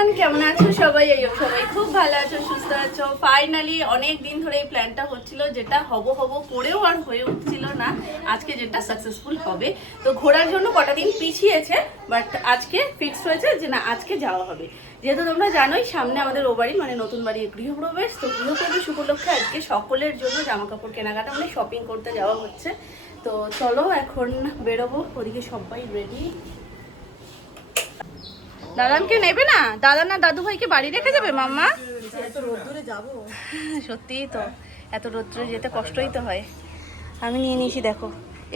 Everyone, কেমন আছো সবাই? সবাই খুব ভালো আছো, সুস্থ আছো। ফাইনালি অনেক দিন ধরে এই প্ল্যানটা হচ্ছিল, যেটা হব করেও আর হয়ে উঠছিল না। আজকে যেটা সাকসেসফুল হবে। তো ঘোরার জন্য কটা দিন পিছিয়েছে, বাট আজকে ফিক্সড হয়েছে যে না, আজকে যাওয়া হবে। যেহেতু তোমরা জানোই সামনে আমাদের ও বাড়ি মানে নতুন বাড়ির গৃহপ্রবেশ, তো গৃহপ্রবেশ উপলক্ষে আজকে সকলের জন্য জামা কাপড় কেনাকাটা মানে শপিং করতে যাওয়া হচ্ছে। তো চলো এখন বেরোবো, ওদিকে সবাই রেডি। দাদানকে নেবে না? দাদা না দাদু ভাইকে বাড়ি রেখে যাবে মাম্মা? এত রোদ্দুরে যাবো? সত্যিই তো, এত রোদ্দুরে যেতে কষ্টই তো হয়। আমি নিয়ে নিয়েছি, দেখো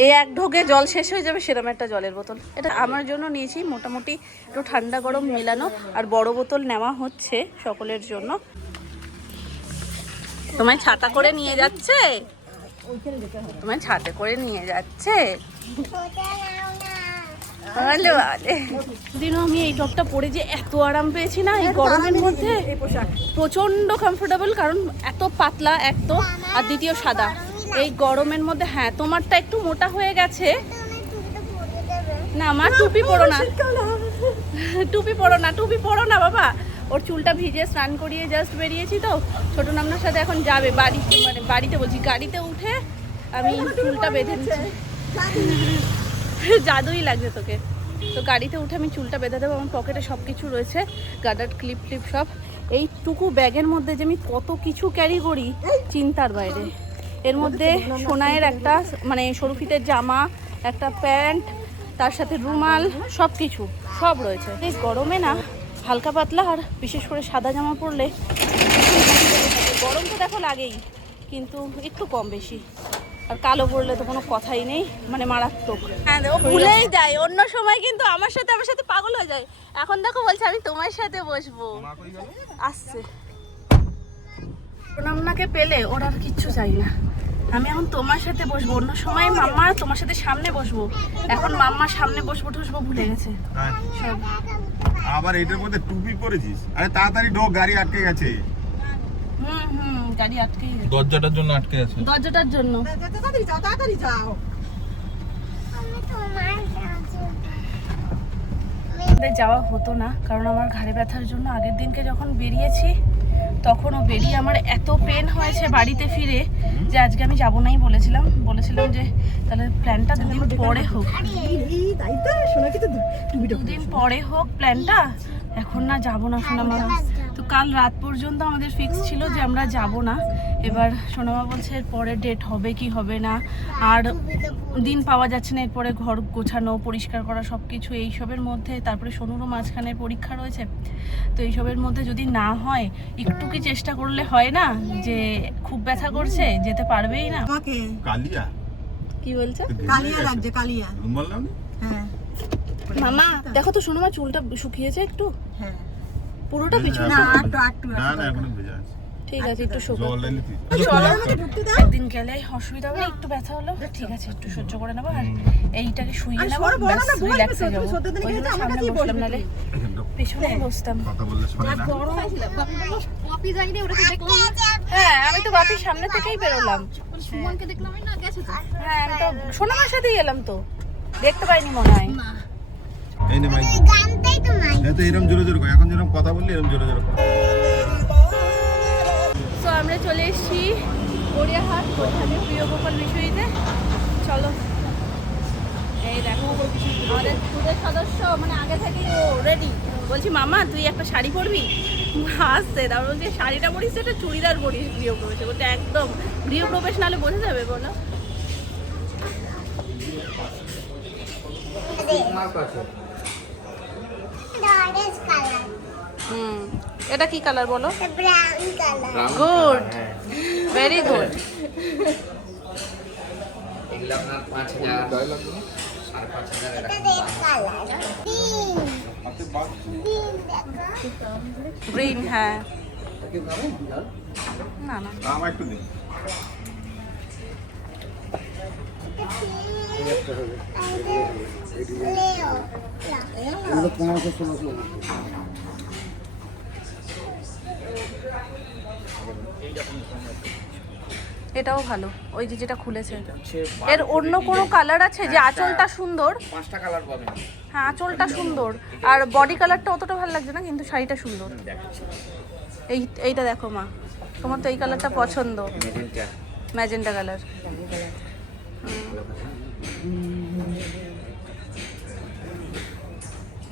এই এক ঢোকে জল শেষ হয়ে যাবে সেরকম একটা জলের বোতল। এটা আমার জন্য নিয়েছি, মোটামুটি একটু ঠান্ডা গরম মেলানো। আর বড় বোতল নেওয়া হচ্ছে সকলের জন্য। তোমায় ছাতা করে নিয়ে যাচ্ছে, তোমায় ছাতে করে নিয়ে যাচ্ছে। দিনও আমি এই টপটা পরে যে এত আরাম পেয়েছি না এই গরমের মধ্যে। প্রচন্ড কমফোর্টেবল, কারণ এত পাতলা এক তো, আর দ্বিতীয় সাদা। এই গরমের মধ্যে হ্যাঁ, তোমারটা একটু মোটা হয়ে গেছে। না আমার টুপি পরো না, টুপি পরো না, টুপি পরো না বাবা। ওর চুলটা ভিজে স্নান করিয়ে জাস্ট বেরিয়েছি, তো ছোট নামনার সাথে এখন যাবে বাড়িতে, মানে বাড়িতে বলছি গাড়িতে উঠে আমি চুলটা বেঁধে নিচ্ছি। জাদুই লাগছে তোকে। তো গাড়িতে উঠে আমি চুলটা বেঁধে দেবো। আমার পকেটে সব কিছু রয়েছে, গার্ডার ক্লিপ ক্লিপ সব। এইটুকু ব্যাগের মধ্যে যে আমি কত কিছু ক্যারি করি চিন্তার বাইরে। এর মধ্যে সোনায়ের একটা মানে সরু ফিতের জামা, একটা প্যান্ট, তার সাথে রুমাল, সব কিছু সব রয়েছে। এই গরমে না হালকা পাতলা আর বিশেষ করে সাদা জামা পরলে গরম তো দেখো লাগেই, কিন্তু একটু কম বেশি। আর কালো পরলে তো কোনো কথাই নেই, মানে মারাত্মক। হ্যাঁ ও ভুলেই যায়, অন্য সময় কিন্তু আমার সাথে পাগল হয়ে যায়। এখন দেখো বলছে আমি তোমার সাথে বসবো, আসছে। প্রণামনাকে পেলে ওর আর কিচ্ছু চাই না। আমি এখন তোমার সাথে বসবো, অন্য সময় মাম্মা তোমার সাথে সামনে বসবো, এখন মাম্মার সামনে বসবো ঠসবো ভুলে গেছে সব। আবার এটার মধ্যে টুপি পরেছিস? আরে তাড়াতাড়ি ঢোক, গাড়ি আটকে গেছে। গাড়ি আটকে গেছে, দরজাটার জন্য আটকে আছে। দরজাটার জন্য। তাড়াতাড়ি যাও। যাওয়া হতো না, কারণ আমার ঘাড়ে ব্যথার জন্য আগের দিনকে যখন বেরিয়েছি তখনও বেরিয়ে আমার এত পেন হয়েছে বাড়িতে ফিরে, যে আজকে আমি যাবো নাই। বলেছিলাম যে তাহলে প্ল্যানটা দুদিন পরে হোক, দুদিন পরে হোক প্ল্যানটা, এখন না যাবো না সোনামা। তো কাল রাত পর্যন্ত আমাদের ফিক্স ছিল যে আমরা যাব না। এবার সোনামা বলছে এর পরে ডেট হবে কি হবে না, আর দিন পাওয়া যাচ্ছে না। এরপরে ঘর গোছানো, পরিষ্কার করা, সব কিছু এইসবের মধ্যে, তারপরে সোনুরও মাঝখানে পরীক্ষা রয়েছে। তো এইসবের মধ্যে যদি না হয়, একটু কি চেষ্টা করলে হয় না যে খুব ব্যথা করছে যেতে পারবেই না। কালিয়া কি বলছে? কালিয়া লাগছে, কালিয়া। বললাম হ্যাঁ মামা দেখো তো সোনামা চুলটা শুকিয়েছে একটু, হ্যাঁ পুরোটা পিছনে না, একটু না না এখনো ভেজা আছে। ঠিক আছে, একটু শুকো। জল এনে দিই। চলো একদিন গেলে অসুবিধা হবে না, একটু ব্যথা হলো ঠিক আছে, একটু সহ্য করে নেবো। আর এইটাকে শুইয়ে নেবো, রিল্যাক্স হয়ে যাবো। ওই জন্য সামনে বসলাম, নাহলে পেছনেই বসতাম। কথা বললে শোনে না। হ্যাঁ আমি তো বাপির সামনে থেকেই বেরোলাম। হ্যাঁ আমি তো সোনামার সাথেই এলাম, তো দেখতে পাইনি মনে হয়। এই নে মাইক। এত এরকম জোরে জোরে কর, এখন যেরকম কথা বললি এরকম জোরে জোরে কর। তো আমরা চলে এসেছি গড়িয়াহাট, কোথায় প্রিয় গোপাল বিষয়ীতে। চলো এই দেখো আমাদের টুরের সদস্য, মানে আগে থেকেই ও রেডি। বলছি মামা তুই একটা শাড়ি পরবি, আসছে তারপর বলছি শাড়িটা পরিস, একটা চুড়িদার পরিস গৃহপ্রবেশে। বলতে একদম গৃহপ্রবেশ নাহলে বোঝা যাবে বলো। এটা কি কালার বলো? Good, very good. এগুলো আপনার 5,000 গ্রিন, হ্যাঁ না না আমার একটু দিন। এটাও ভালো, ওই যে যেটা খুলেছে। হচ্ছে এর অন্য কোনো কালার আছে যে আঁচলটা সুন্দর? 5টা কালার পাবেন। হ্যাঁ আঁচলটা সুন্দর, আর বডি কালারটা অতটা ভালো লাগছে না, কিন্তু শাড়িটা সুন্দর। দেখাচ্ছি এইটা দেখো মা, তোমার তো এই কালারটা পছন্দ, মেজেন্টা। Magenta colour.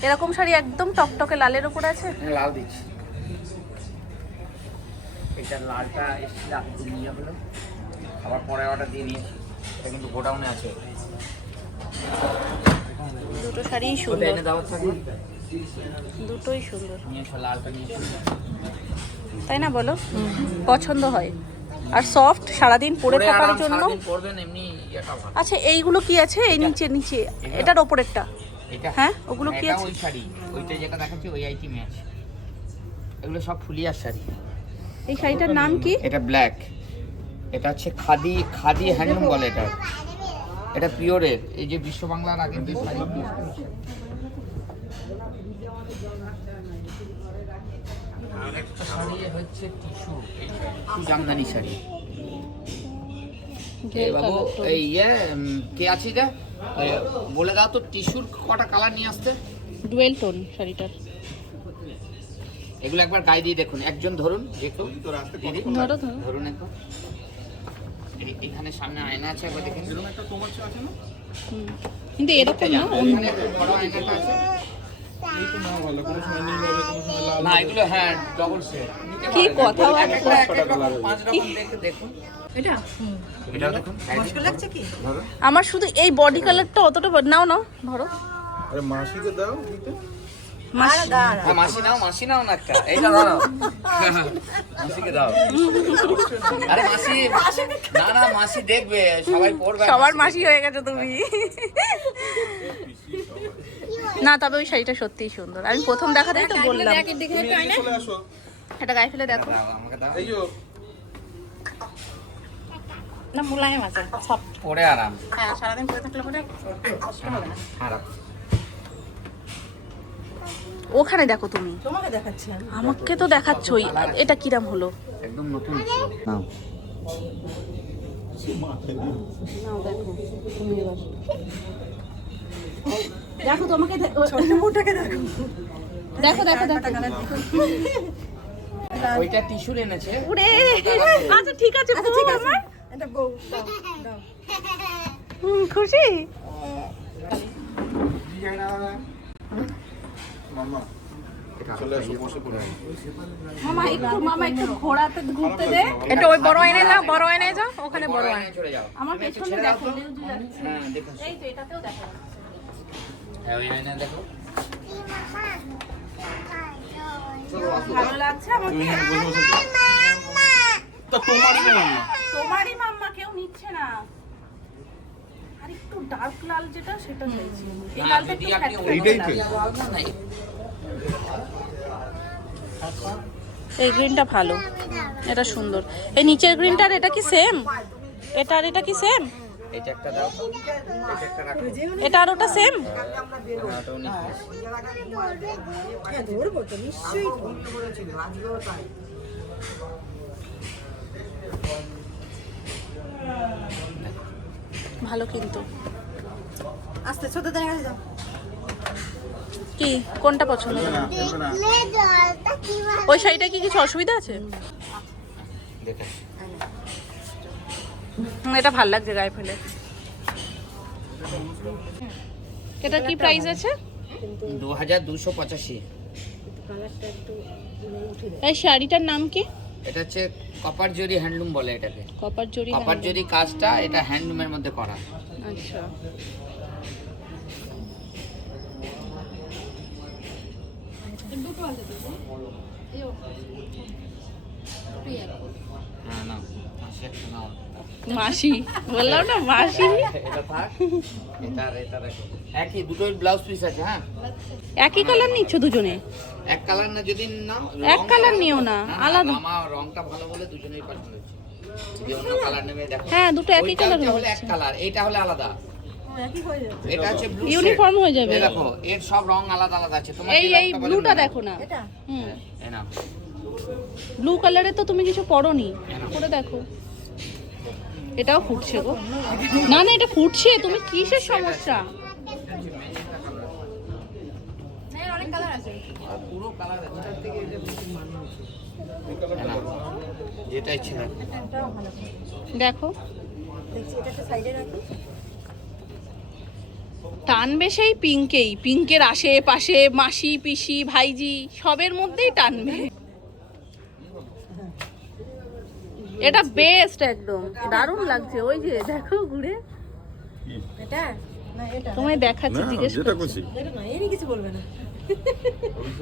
এরকম শাড়ি একদম টকটকে লালের উপর আছে। হ্যাঁ লাল দিচ্ছি। এটা লালটা এসেছিল আপনি নিয়ে হলো, আবার পরে অর্ডার দিয়ে নিয়েছি। এটা কিন্তু গোডাউনে আছে। দুটো শাড়িই ওটা সুন্দর, এনে দাওয়াত থাকবে, দুটোই সুন্দর, নিয়ে এসো লালটা নিয়ে এসো। তাই না বলো? পছন্দ হয়, আর সফট, সারাদিন পরে পরে থাকার আরাম, জন্য। সারাদিন পরবেন এমনি এটা ভালো। আচ্ছা এইগুলো কি আছে এই নিচে নিচে? এটার ওপরেরটা? এটা হ্যাঁ ওগুলো কি এটা আছে? ওই শাড়ি, ওইটা যেটা দেখাচ্ছি ওই আইটেমে আছে। এগুলো সব ফুলিয়ার শাড়ি। এই শাড়িটার নাম কি? এটা ব্ল্যাক, এটা হচ্ছে খাদি হ্যান্ডলুম বলে এটা। এটা পিওরের, এই যে বিশ্ব বাংলার আগে যে শাড়ি। আর একটা শাড়ি হচ্ছে টিস্যু, এই শাড়ি জামদানি শাড়ি। এই বাবু এই কে আছে এটা বলে দাও তো, টিস্যুর কটা কালার নিয়ে আসতে। ডুয়েল টোন শাড়িটার। এগুলো একবার গায়ে দিয়ে দেখুন, একজন ধরুন, যে কেউ দিদি ধরো ধরো। ধরুন একবার। এখানে সামনে আয়না আছে, একবার দেখেন। হুম। কিন্তু এরকম না, ওখানে একটা বড় আয়নাটা আছে। না এগুলো হ্যাঁ ডবল সেট। কি কথা বলে? একটা 5 রকম দেখে দেখুন। এটা এটাও দেখুন। কষ্ট লাগছে কি? আমার শুধু এই বডি কালারটা অতটা নাও নাও ধরো। আরে মাসিকে দাও দিতে। মাসি হ্যাঁ মাসি নাও না একটা। এইটা ধরো। মাসিকে দাও। আরে মাসি না মাসি দেখবে, সবাই পড়বে। সবার মাসি হয়ে গেছে তুমি। না তবে ওই শাড়িটা সত্যিই সুন্দর, আমি প্রথম দেখাতেই তো বললাম। চলে আসো। এটা গায়ে ফেলে দেখো। দাও, আমাকে দাও। এই যে না মুলায়ম আছে সব। পরে আরাম। হ্যাঁ সারাদিন পরে থাকলে পরে হ্যাঁ রাখো। ওখানে দেখো তুমি, তোমাকে দেখাচ্ছি আমি। আমাকে তো দেখাচ্ছই। এটা কিরাম হলো? একদম নতুন। নাও। নাও দেখো তুমি এবার। দেখো তোমাকে ছোট বউটাকে দেখো। দেখো দেখো দেখো। ওইটা টিস্যু এনেছে। উড়ে আচ্ছা ঠিক আছে আচ্ছা ঠিক আছে। এটা বউ দাও দাও। খুশি? মামা চলে আসো, বসে পড়ো। মামা একটু ঘোরাতে ঘুরতে দে। এটা ওই বড় এনে যাও, বড় এনে যাও, ওখানে বড় আয়নায় চলে যাও। আমার তুমি একটু পেছনে ছেড়ে দাও দেখো তো। লেউজু যাচ্ছে। হ্যাঁ দেখুন। এই তো এটাতেও দেখো। হ্যাঁ ওই আয়নায় দেখো। ভালো লাগছে আমাকে? তুমি এখানে বসে বসে তো তোমারই না মামা। তোমারই মাম্মা, কেউ নিচ্ছে না। আর একটু ডার্ক লাল যেটা সেটা চাইছি। এই না, লালটা যদি একটু আপনি ফ্যাট এইটাই ফ্যাট তো। লাগে। এই গ্রিনটা ভালো, এটা সুন্দর। এই নিচের গ্রিনটা আর এটা কি সেম? এটা আর এটা কি সেম? এটা একটা দাও তো। এটা একটা রাখো। এটা আর ওটা সেম? হ্যাঁ, ওটাও নিয়ে এসো। হ্যাঁ ধরবো তো নিশ্চয়ই। ভালো কিন্তু। আস্তে ছোট দেখা যাও। কি কোনটা পছন্দ? না, চলবে না। ওই শাড়িটা কি কিছু অসুবিধা আছে? দেখে। এটা ভাল লাগছে গায়ে ফেলে। এটা কি প্রাইস আছে? 2285। এই শাড়িটার নাম কি? এটা হচ্ছে কপার জরি হ্যান্ডলুম বলে এটাকে। কপার জরি। কপার জরি কাজটা এটা হ্যান্ডলুমের মধ্যে করা। আচ্ছা হ্যাঁ নাও। মাসি একটা নাও। মাসি বললাম না মাসি। এটা থাক। এটা রাখো। একই দুটোই ব্লাউজ পিস আছে। হ্যাঁ একই কালার নিচ্ছ দুজনে? এক কালার না, যদি নাও এক কালার নিও না, আলাদা। আমার রংটা ভালো বলে দুজনেই পছন্দ হচ্ছে। যদি অন্য কালার নেবে দেখো। হ্যাঁ দুটো একই ওইটা কালার হলে এক কালার, এইটা হলে আলাদা। একই হয়ে যাবে। এটা হচ্ছে ব্লু ইউনিফর্ম হয়ে যাবে। দেখো এর সব রং আলাদা আলাদা আছে। তোমার এই এই ব্লুটা দেখো না। এটা হুম এই নাও। ব্লু কালারে তো তুমি কিছু পরোনি, করে দেখো। এটাও ফুটছে গো। না না এটা ফুটছে, তুমি কিসের সমস্যা? অনেক কালার আছে। পুরো কালার এটাই ছিল। এটাও ভালো। দেখো দেখছি এটা একটা সাইডে রাখি। টানবে সেই পিঙ্কেই, পিঙ্কের আশেপাশে মাসি পিসি ভাইজি সবের মধ্যেই টানবে। এটা বেস্ট একদম দারুণ লাগছে। ওই যে দেখো ঘুরে এটা না এটা তোমায় দেখাচ্ছি, জিজ্ঞেস যেটা করছি। খুশি এটা না এনি কিছু বলবে না।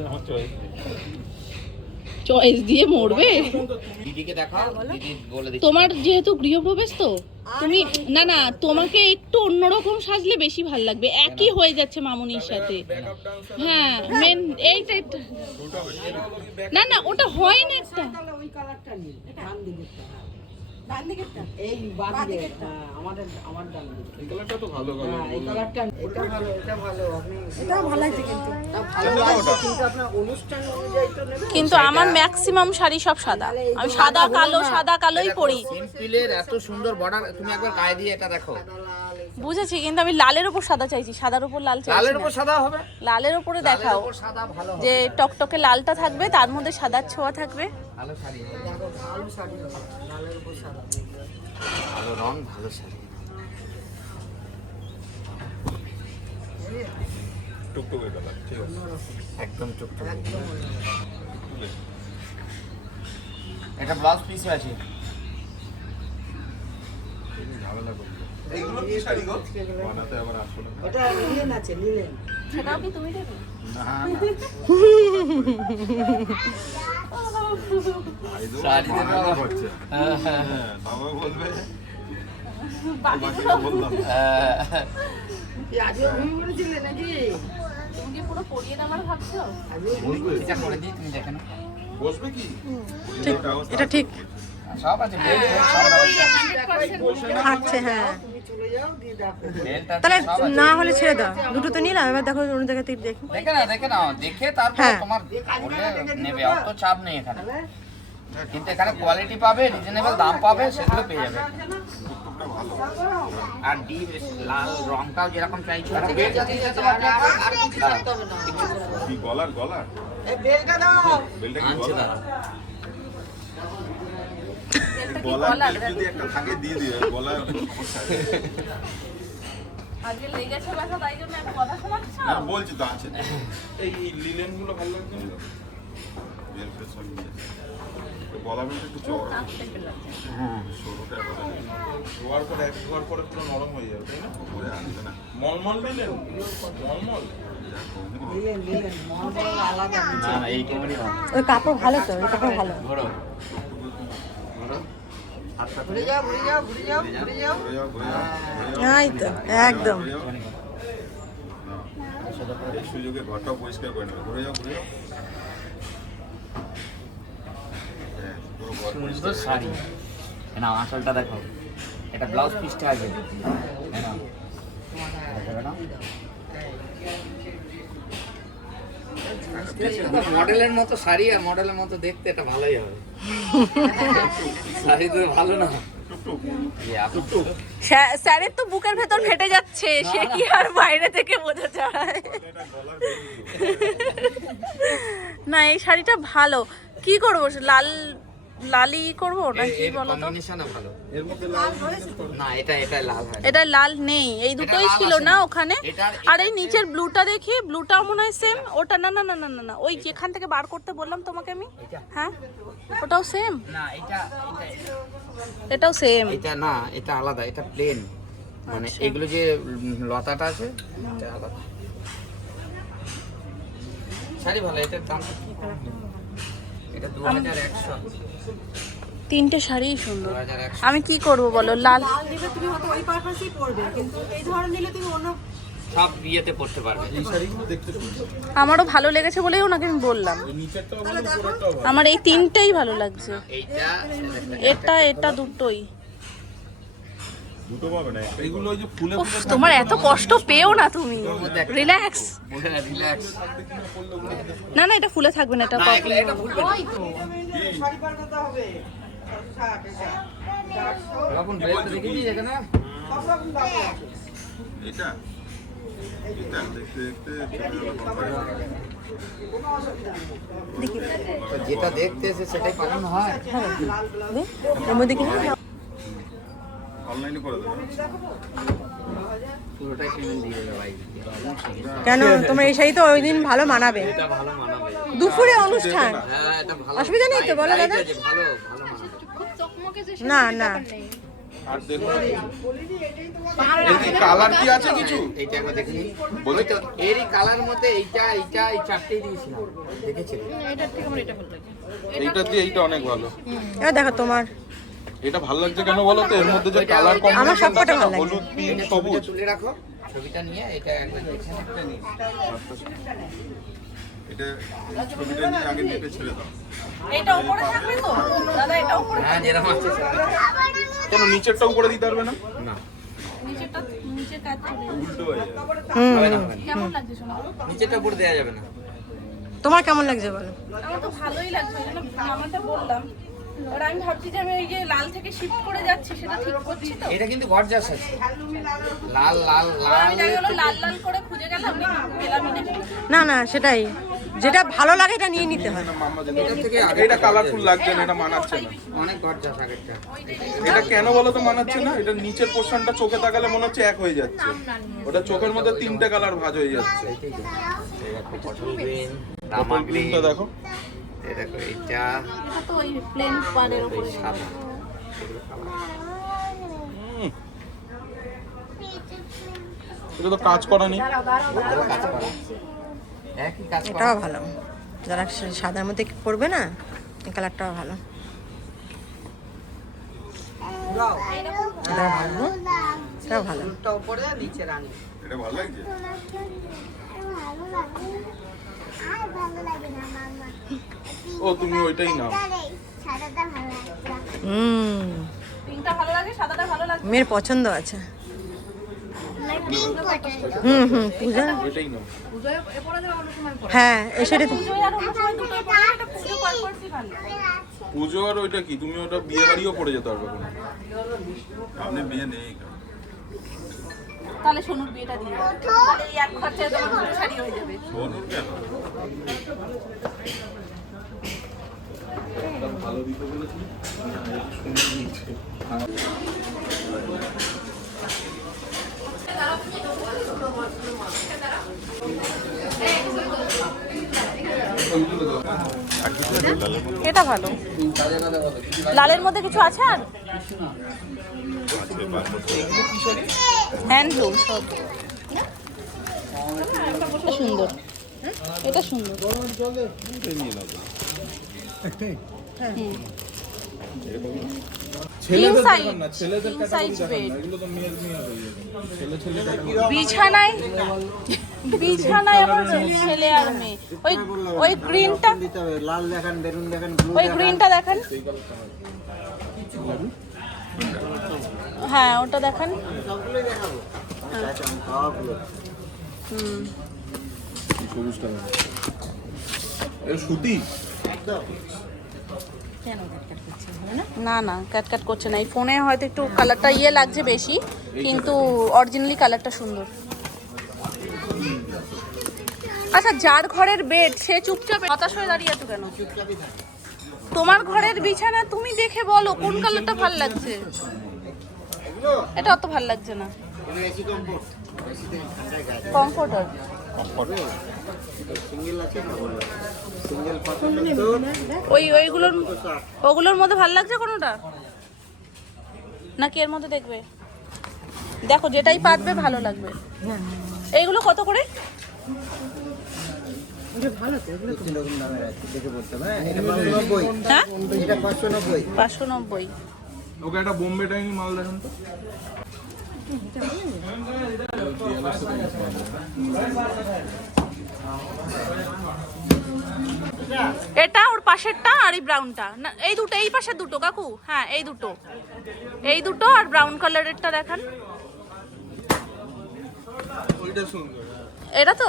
আমার চয়েস। চয়েস দিয়ে মরবে। দিদিকে দেখাও, দিদি বলে দিচ্ছি। তোমার যেহেতু গৃহপ্রবেশ তো তুমি না না তোমাকে একটু অন্যরকম সাজলে বেশি ভালো লাগবে। একই হয়ে যাচ্ছে মামুনির সাথে। হ্যাঁ মেন এইটা একটা। না না ওটা হয় না একটা। ওই কালারটা নেই। এটা ডান দিকেরটা। এই বাঁ দিকেরটা। আমার ডান দিকে। এই কালারটা তো ভালো কালার। এই কালারটা এটা ভালো, এটা ভালো। আপনি এটাও ভালো লাগছে কিন্তু। ভালো লাগছে কিন্তু আপনার অনুষ্ঠান অনুযায়ী তো নেবেন। কিন্তু আমার ম্যাক্সিমাম শাড়ি সব সাদা। আমি সাদা কালোই পরি। সিম্পলের এত সুন্দর বর্ডার, তুমি একবার গায়ে দিয়ে এটা দেখো। বুঝেছি, কিন্তু আমি লালের উপর সাদা চাইছি, সাদার উপর লাল চাইছি লালের না। উপর সাদা হবে, লালের উপরে লালের দেখাও উপর সাদা ভালো হবে। যে টকটকে লালটা থাকবে, তার মধ্যে সাদার ছোঁয়া থাকবে। ভালো শাড়ি হবে। দেখো ভালো শাড়ি হবে। লালের উপর সাদা। ভালো রং, ভালো শাড়ি। টুকটুকে কালার ঠিক আছে। একদম টুকটুক। এটা ব্লাউজ পিস আছে। ঝামেলা করবে। এইগুলো কি শাড়ি গো? বানাতে আবার আসলো না। এটা লিলেন আছে, লিলেন। সেটাও কি তুমি দেবে? না শাড়ি দেবে বানানো আবার। হচ্ছে। হ্যাঁ, হ্যাঁ, বাবা বলবে বাকিটা বললাম না। আজও ঘুমিয়ে পড়েছিলে নাকি? তুমি কি পুরো পরিয়ে নামার ভাবছো? বসবে? এটা করে দিই, তুমি দেখে নাও। বসবে কি? এটা ঠিক সব আছে, বেল্ট সব আছে। খাচ্ছে। হ্যাঁ বেল্ট আছে, তাহলে সব আছে। না হলে ছেড়ে দাও। দুটো তো নিলাম, এবার দেখো অন্য জায়গায় দেখি। দেখে নাও, দেখে তারপর হ্যাঁ। তোমার বলে নেবে। অত চাপ নেই এখানে, কিন্তু এখানে কোয়ালিটি পাবে, রিজনেবল দাম পাবে, সেগুলো পেয়ে যাবে। আর ডিপ লাল রংটাও যেরকম চাইছো, আর কিছু রাখতে হবে না। কি গলার গলার? বেলটা দাও। বেলটা কি আনছে গলার? দাদা। গলার বেল যদি একটা থাকে দিয়ে দিও। গলার সমস্যা আছে। আজকে লেগেছে ব্যথা, তাই জন্য একটা কথা শোনাচ্ছ? না বলছি তো আছে। এই লিলেন গুলো ভালো লাগছে না? বেল ফেল সব নিয়ে আছে। তো গলা বেলটা একটু চওড়া। হ্যাঁ, সরুটা ভালো লাগে। ধোয়ার পরে একবার পরে পুরো নরম হয়ে যাবে, তাই না? পরে আনবে না। মলমল নিলেন, মলমল। লিলেন মহল আলাদা। না না এই কেমনই হবে। ওই কাপড় ভালো তো, ওই কাপড় ভালো। ঘোরো। হাতটা ঘুরে যাও, ঘুরে যাও, ঘুরে যাও, ঘুরে যাও। ঘুরে যাও, ঘুরে যাও, ঘুরে যাও। এই তো একদম। ঘুরে যাও। এই সুযোগে ঘরটাও পরিষ্কার করে নেবে। ঘুরে যাও, ঘুরে যাও। হ্যাঁ, পুরো ঘর সুন্দর পরিষ্কার। শাড়ি। না আঁচলটা দেখো, এটা ব্লাউজ পিসটা আছে। না মডেলের মতো শাড়ি আর মডেলের মতো দেখতে, এটা ভালোই হবে। শাড়ি তো ভালো না। স্যারের তো বুকের ভেতর ফেটে যাচ্ছে, সে কি আর বাইরে থেকে বোঝা যায়? না এই শাড়িটা ভালো। কি করবো, লালি করবো না কি বলো তো? কম্বিনেশনও ভালো। এর মধ্যে লাল না এটা লাল হয়। এটা লাল নেই, এই দুটোই লাল ছিল আছে না না। ওখানে। এটার- আর এই নিচের ব্লুটা দেখি, ব্লুটাও মনে হয় সেম। ওটা না না না না না না, ওই যেখান থেকে বার করতে বললাম তোমাকে আমি। হ্যাঁ ওটাও সেম, না এটাও সেম। এটা না, এটা আলাদা, এটা প্লেন। মানে এগুলো যে লতাটা আছে, এটা আলাদা। শাড়ি ভালো, এটার দাম এটা 2100। তিনটে শাড়িই সুন্দর। 2100। আমি কি করব বলো, লাল লাল নিলে তুমি হয়তো ওই পারপাসেই পরবে, কিন্তু এই ধরনের নিলে তুমি অন্য সব বিয়েতে পড়তে পারবে। এই শাড়িগুলো দেখতে সুন্দর। আমারও ভালো লেগেছে বলেই ওনাকে আমি বললাম। এই নিচেরটাও ভালো, উপরেরটাও ভালো। আমার এই তিনটেই ভালো লাগছে, এইটা এটা দুটোই। দুটো পাবে না। এইগুলো ওই যে ফুলে উফ, তোমার এত কষ্ট পেও না তুমি, রিল্যাক্স। রিল্যাক্স। না না এটা ফুলে থাকবে না, এটা না কখন এটা ফুলবে না। শাড়ি পার করতে হবে। এরকম ড্রেস তো দেখেছিস এখানে? এটা এটা দেখতে দেখতে চলে গেল তো যেটা দেখতে এসে সেটাই পাঠানো হয়। এর মধ্যে কি অনলাইনে করে দেবো। পুরোটাই পেমেন্ট দিয়ে দেবে ভাই। কেন তোমার এই শাড়ি তো ওই দিন ভালো মানাবে, এটা ভালো মানাবে। দুপুরে অনুষ্ঠান, হ্যাঁ এটা ভালো। অসুবিধা নেই তো বলো দাদা? ভালো ভালো মানাবে। না না আর দেখুন এর কি কালার কি আছে কিছু? এইটা একবার দেখে নিই। বলে তো এরই কালার মধ্যে এইটা এইটা এই চারটেই দিয়েছিলাম, দেখেছিলি? এইটা দিয়ে এইটা অনেক ভালো। এবার দেখো তোমার এটা ভালো লাগছে কেন বলো তো? এর মধ্যে যে কালার আমার কম্বিনেশন সবকটা আছে না, ভালো লাগছে। হলুদ পিঙ্ক এটা সবুজ, ছবিটা তুলে রাখো, ছবিটা নিয়ে এটা একবার দেখে নাও। এটা ছবিটা নিয়ে আগে নেটে ছেড়ে দাও। এটা উপরে থাকবে তো দাদা, এটা উপরে হ্যাঁ যেরকম আছে সেরকম। কেন নিচেরটা উপরে দিতে পারবে না? না নিচেটা নিচের কাজ চলে যাবে। উল্টো হয়ে যাবে। হবে না, হবে না। কেমন লাগছে শোনা? নিচেরটা উপরে দেওয়া যাবে না। তোমার কেমন লাগছে বলো? আমার তো ভালোই লাগছে, ওই জন্য মামাকে বললাম। আর আমি ভাবছি যে আমি ওই যে লাল থেকে শিফট করে যাচ্ছি, সেটা ঠিক করছি তো। এটা কিন্তু গর্জাস আছে, লাল লাল এবার লাল। আমি জানি হলো লাল লাল করে খুঁজে গেলাম, পেলামই না। না না সেটাই, যেটা ভালো লাগে এটা নিয়ে নিতে হয়। মাম্মা যেটা এটার থেকে আগে এটা কালারফুল লাগছে না, এটা মানাচ্ছে না। অনেক গর্জাস আগেরটা। এটা কেন বলো তো মানাচ্ছে না? এটা নিচের পোর্শনটা চোখে তাকালে মনে হচ্ছে এক হয়ে যাচ্ছে, ওটা চোখের মধ্যে তিনটে কালার ভাঁজ হয়ে যাচ্ছে। পটল গ্রিন, পটল রামা গ্রিন, গ্রিনটা দেখো, এই দেখো এইটা এটা তো ওই প্লেন পাড়ের উপরে সাদা। এটা তো কাজ করা নেই। ভালো কাজ করে, একই কাজ করে। এটাও ভালো, যারা সাদার মধ্যে পড়বে না, এই কালারটাও ভালো। এটাও ভালো, এটাও ভালো। টা উপরে নিচে রানী। এটা ভালো লাগছে। ও তুমি ওইটাই নাও। পিঙ্কটা ভালো লাগে, সাদাটা ভালো লাগে। মেয়ের পছন্দ আছে। পূজা ওইটাই নাও। হ্যাঁ এই শাড়ি তো পুজোয় আর অন্য সময় দুটোই পরে, এটা পুজো পারপাসই ভালো। পুজো আর ওইটা কি? তুমি ওটা বিয়ে বাড়িও পড়ে যেতে পারবে কোনো। আপনি বিয়ে নেই কারণ। তাহলে সোনুর বিয়েটা দিয়ে দাও। তাহলে এই এক খরচায় তোমার দুটো শাড়ি হয়ে যাবে। শোনো কেন? ভালো দিতে বলেছি। এটা ভালো। লালের মধ্যে কিছু আছে আর? হ্যান্ডলুম সব। এটা সুন্দর, এটা সুন্দর। King size, king size bed। বিছানায় বিছানায় আবার ছেলে আর মেয়ে। ওই ওই গ্রিনটা, লাল দেখেন, বেরুন দেখেন, ওই গ্রিনটা দেখেন। হ্যাঁ ওটা দেখেন। সবগুলোই দেখাবো। সবগুলো। সবুজটা সুতি। না না ক্যাট ক্যাট করছে না, এই ফোনে হয়তো একটু কালারটা ইয়ে লাগছে বেশি, কিন্তু অরিজিনালি কালারটা সুন্দর। আচ্ছা যার ঘরের বেড সে চুপচাপ হতাশ হয়ে দাঁড়িয়ে আছো কেন? তোমার ঘরের বিছানা তুমি দেখে বলো কোন কালারটা ভালো লাগছে। এটা অত ভালো লাগছে না। কমফোর্টার সিঙ্গেল আছে না? সিঙ্গেল ওই ওইগুলোর ওগুলোর মধ্যে ভালো লাগছে কোনোটা নাকি এর মধ্যে দেখবে? দেখো যেটাই পারবে ভালো লাগবে। এইগুলো কত করে? রকম দামের আছে, দেখে বলতে হবে। এটা 590, হ্যাঁ এটা 590। 590। ওকে একটা বোম্বে ডাইনি মাল দেখেন তো। এটা ওর পাশেরটা আর এই ব্রাউনটা না, এই দুটো, এই পাশের দুটো কাকু। হ্যাঁ এই দুটো আর ব্রাউন কালারেরটা দেখান। ওইটা সুন্দর। এটা তো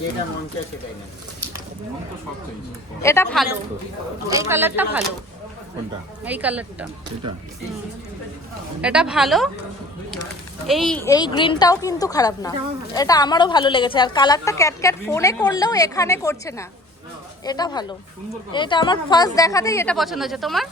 যেটা মন চায় সেটাই না। এটা ভালো, এই কালারটা ভালো, কোনটা? এই কালারটা এটা এটা ভালো। এই এই গ্রিনটাও কিন্তু খারাপ না, এটা আমারও ভালো লেগেছে। আর কালারটা ক্যাট ফোনে করলেও এখানে করছে না, এটা ভালো। এটা আমার ফার্স্ট দেখাতেই এটা পছন্দ হয়েছে। তোমার?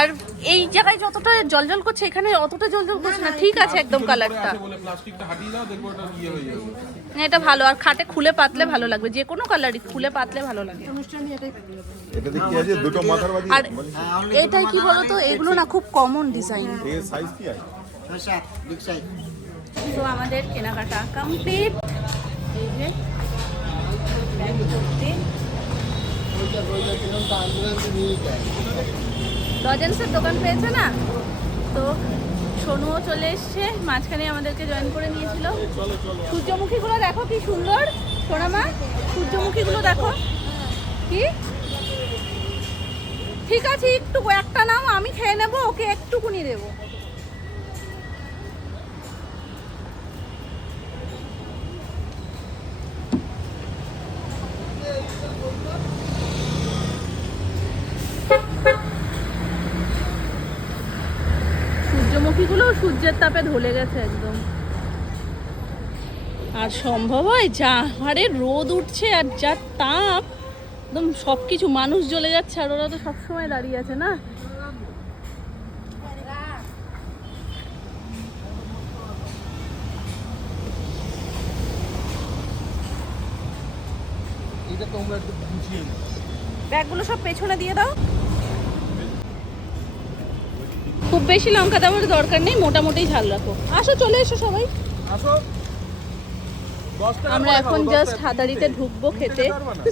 আর এই জায়গায় যতটা জলজল করছে এখানে অতটা জলজল করছে না, ঠিক আছে একদম কালারটা। বলে প্লাস্টিকটা হাঁটিয়ে দাও, দেখবো এটা ইয়ে হয়ে যাবে। এটা ভালো, আর খাটে খুলে পাতলে ভালো লাগবে, যে কোনো কালারই খুলে পাতলে ভালো লাগে। এটাতে কি আছে? দুটো মাথার বাদি আর এটাই কি বলতো, এগুলো না খুব কমন ডিজাইন। এর সাইজ কি আছে? তো আমাদের কেনাকাটা কমপ্লিট। এই যে ব্যাগ ভর্তি। লজেন্সের দোকান পেয়েছে না, তো সোনুও চলে এসছে, মাঝখানে আমাদেরকে জয়েন করে নিয়েছিল। সূর্যমুখীগুলো দেখো কি সুন্দর, সোনামা সূর্যমুখীগুলো দেখো কি ঠিক আছে। একটু একটা নাও, আমি খেয়ে নেবো, ওকে একটুকুনি দেবো। সূর্যমুখীগুলো সূর্যের তাপে ঢলে গেছে একদম। আর সম্ভব হয় যা হারে রোদ উঠছে আর যা তাপ, একদম সবকিছু মানুষ জ্বলে যাচ্ছে। আর ওরা তো সবসময় দাঁড়িয়ে আছে না। ব্যাগগুলো সব পেছনে দিয়ে দাও। খুব বেশি লঙ্কা দেওয়ার দরকার নেই, মোটামুটি ঝাল রাখো। আসো, চলে এসো সবাই। আমরা এখন জাস্ট হাতারিতে ঢুকবো খেতে।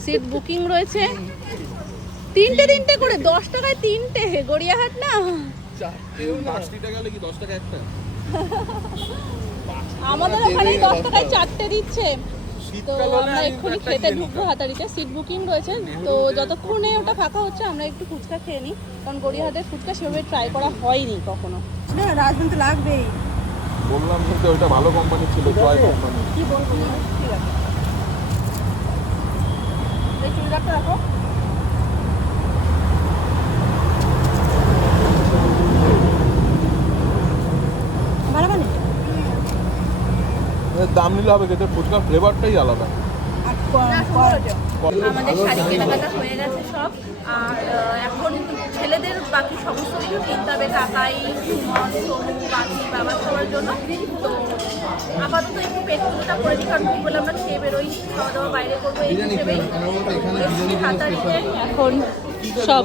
সিট বুকিং রয়েছে, তিনটে করে 10 টাকায় 3টে। গড়িয়াহাট না, আমাদের ওখানে 10 টাকায় 4টে দিচ্ছে। তো আমরা এক্ষুনি খেতে ঢুকবো হাতারিতে, সিট বুকিং রয়েছে। তো যতক্ষণে ওটা ফাঁকা হচ্ছে আমরা একটু ফুচকা খেয়ে নিই, কারণ গড়িয়াহাটের ফুচকা সেভাবে ট্রাই করা হয়নি কখনো। না রাজধানী তো লাগবেই। বললাম কিন্তু ওইটা ভালো কোম্পানি ছিল, টয় কোম্পানি। কি বলবো, ঠিক আছে। এই চুড়িদারটা রাখো। ভালো মানে দাম নিলে হবে, কিন্তু ফুচকার ফ্লেভারটাই আলাদা। আমাদের শাড়ি কেনাকাটা হয়ে গেছে সব। আর এখন ছেলেদের বাকি সমস্ত কিছু কিনতে হবে, কাকাই, সুমন, সোনু, বাকি বাবার সবার জন্য। তো আপাতত একটু পেট পুজোটা করে দিই, কারণ বলে আমরা খেয়ে বেরোই, খাওয়া দাওয়া বাইরে করবো এই হিসেবেই। হাতারিতে এখন সব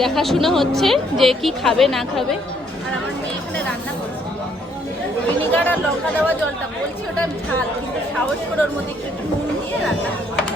দেখাশোনা হচ্ছে যে কি খাবে না খাবে। আর আমার মেয়ে এখানে রান্না করছে ভিনিগার আর লঙ্কা দেওয়া জলটা, বলছি ওটা ঝাল, কিন্তু সাহস করে ওর মধ্যে একটু নুন দিয়ে রান্না করছে।